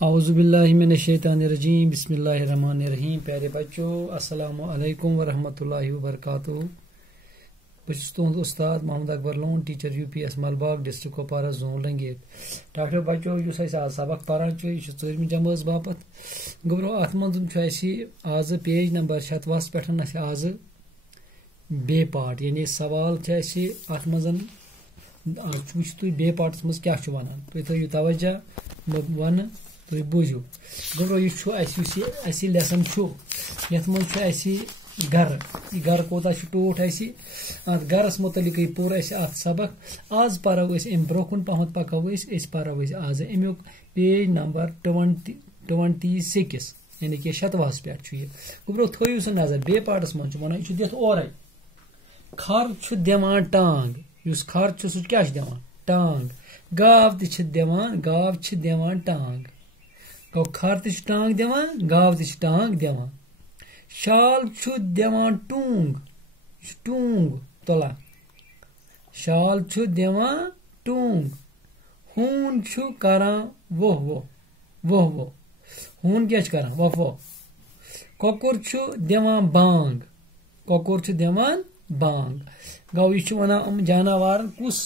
औज़ुबिल्लाहि मिनश्शैतानिर्रजीम बिस्मिल्लाहिर्रहमानिर्रहीम। प्यारे बच्चों, अस्सलामु अलैकुम वरहमतुल्लाहि वबरकातुहू। बस तुहद उस्ताद Mohammad Akbar Lone, teacher UPS Malbagh, district Kupwara, zone Langate. Doctor बच्चों, आज सबक पारान यह 4वीं जमात बापत गोब्रो अत मज आज पेज नंबर 6 पे आज बे पार्ट यानी सवाल अत मज वो बे पार्टस मज क्या वन तुम थो तवज्जा वन तुम बूझो गोब्रो यह लेसन ये मज गर कोता टोट अत गरस मुतलिक पूर अत सबक आज परो अम ब्रोकुन पहमत पको परो आज अमुक पेज नंबर 26 यानी कि 7 पे गोब्रो थो सह नजर बे पार्टस मज वन यह दिथ और खर दिवान टांग उस खर सह क्या दिवान टांग गाव दिवान टांग गो खर टांग दिवान गाव टांग दिवान शाल दिवान टूंग तुला शाल दिवान टूंग हून करान वो हून क्या करान वो कोकुर दिवान बांग कोकुर दिवान बांग गौ यह वन जानवर कुस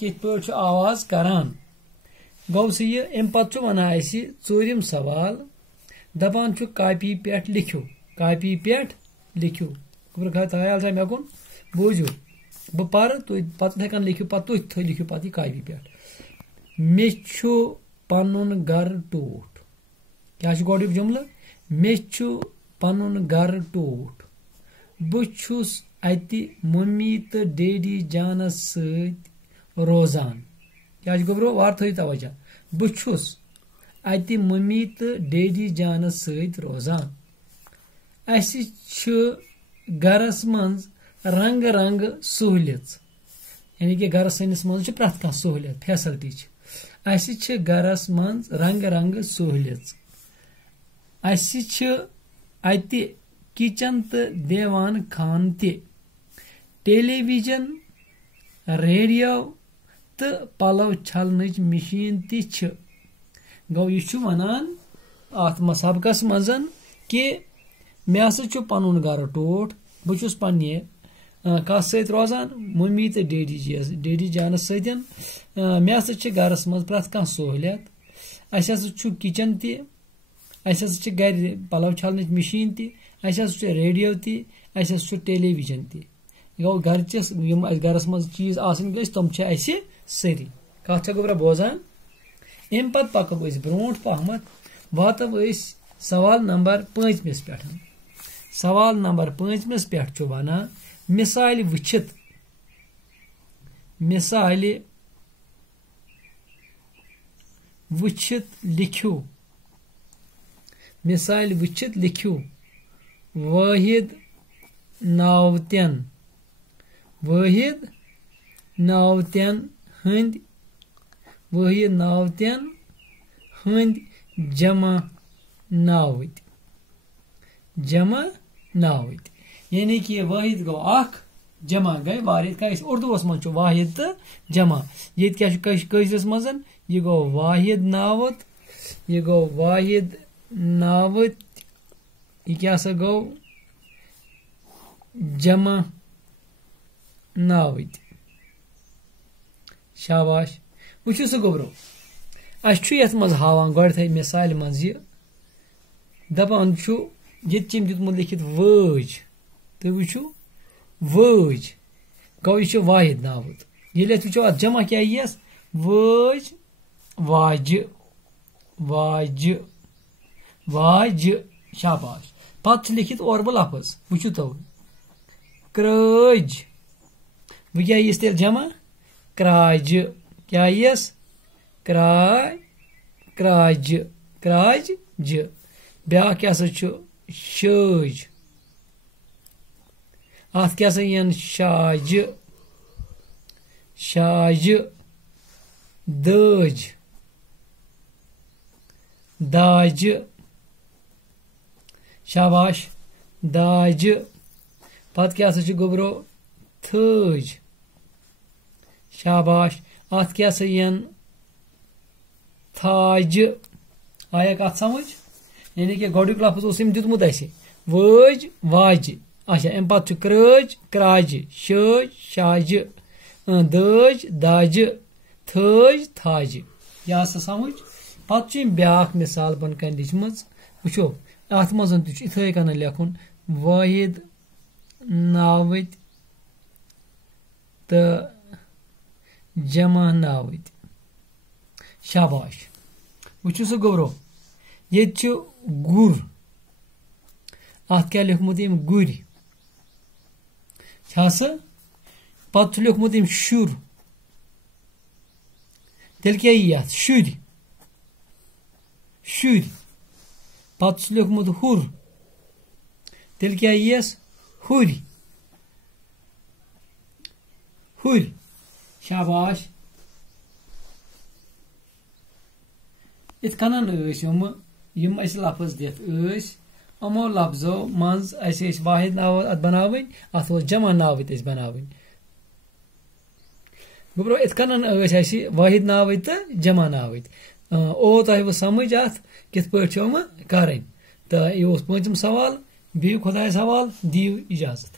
कित पे आवाज करान गौ सह यह अम पे वन 4th सवाल दपान कॉपी पे लिखो कॉपी पे लिखो ख्याल सा मे कुन बूझो बह पर पे लिखो पे लिखो पे कॉपी पे मे पनुन गर टोट क्या गोडुक जुमल मे पनुन गर टोट बुछुस अति मम्मी तो डैडी जानस सत रोजान क्या गोब्रो वार थो तवज्जा बुछुस अति मम्मी तो डैडी जानस सत रोजान गरस मज रंग रंग सहूलियत यानी कि गरस सनिस मज प्रत कह सहूलियत फैसिलिटी गरस मज रंग रंग सहूलियत अति किचन तो देवान खान टेलीविजन रेडियो तो पलव छलन मशीन गो यह वनान अत सबकस मज कि मे हसा पनुन गर टोट बहुस पन्ने कस सत रोजान मम्मी तो डैडी जानस सतन मे हसा गरस मज प्रत कह सहूलियत अस किचन तस गर पलव छलन मशीन तस रेडियो तस टेलीविजन गो गरचस गरस मज चीज आसन गई तम सरी कथ गोब्रा बोजान अम पे पको ब्रो पहमत वातो सवाल नंबर 5 पे सवाल नंबर 5 पे वन मिसाल वुचित लिखो मिसाल वुचित लिखो वाहिद नावतन हंद जमा नावत यानी कि वाहिद गो अख जमा गई वाहिद का उर्दू मज वाहिद तो जमा ये क्या मज यह गो वाहिद नावत यह गो वाहिद नावत यह क्या गो जमा नावत शाबाश वो सह गोब्रो अत मज हावान गो थे मिसाल मज दपान ये दितमुत लिखित वज तुम वो वज गो यह वाहिद नावत ये वो अत जमा क्या यस वज वाज शाबाश पत लिखित और बह लफज वो तो क्रज वो क्या यस तेल जमा क्राज क्या यस क्राज ब्या क्या शाज अत क्या शाज दाज शाबाश दाज पत क्या गोब्रो थज शाबाश अत क्या थाज आया कत समझ यानी कि गोडुक लफ्ज उस दितमुत वज वाज अच्छा अम पे क्रज क्राज शज शाज दज दाज थज थाज यह समझ पे ब्या मिसाल बन कन लिखम वो अत मज इथे कन लेखुन वाहिद नावत तो जमा नावत शाबाश वो सह गौरो ये गुर अत क्या लिखमुत गुर पे लिखमुत शुर तेल क्या ये शुर शुर पे लिखमुत हुर तेल क्या यस हुर हुर शाबाश इत कनन यम लफ्ज दित यमो लफ्जों मज वाहिद नावत बनावन अत जमा नावत बनावन गुब्रो इत कनन वाहिद नावत तो जमा नावत ओ तह वो समझ अत कित पे कर तो यह 5th सवाल बिहु खुदायस हवाल दियो इजाजत।